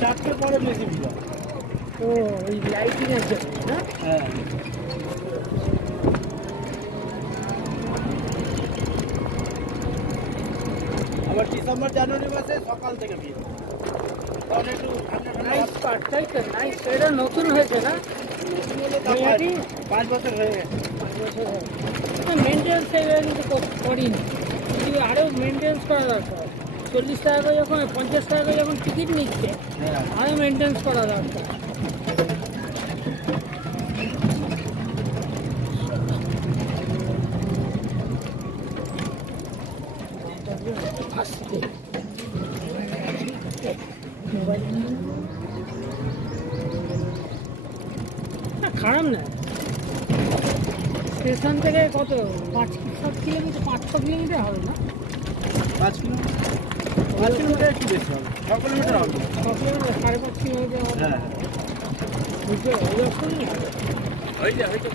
4টের পরে বেশি ভিড় হয়। ও ওই লাইটিংয়ের জন্য না? হ্যাঁ। আবার ডিসেম্বর জানুয়ারি মাসে সকাল থেকে ভিড় হয়। তখন একটু ঠান্ডা ঠান্ডা নাইস পার্ক, তাই তো? নাইস, এটা নতুন হয়েছে না? নতুন হলে তাও নৈহাটি? 5 বছর হয়ে গেছে। 5 বছর হয়েছে। মেনটেন্স এগুলো কিন্তু করিনি, কিন্তু আরও মেনটেন্স করা দরকার। 40 টাকা করে যখন 50 টাকা করে যখন টিকিট নিচ্ছে, হ্যাঁ। আরও মেনটেন্স করা দরকার। আসতে না, খারাপ না। স্টেশন থেকে কত 5-7 কিলোমিটার, 5-6 কিলোমিটার হবে না? 5 কিলোমিটার, 5 কিলোমিটার একটু বেশি হবে, 6 কিলোমিটার হবে। 6 কিলোমিটার, 5.5 কিলোমিটার হবে। হ্যাঁ। বুঝতে পারছি না। হয়ে যায়, হয়তো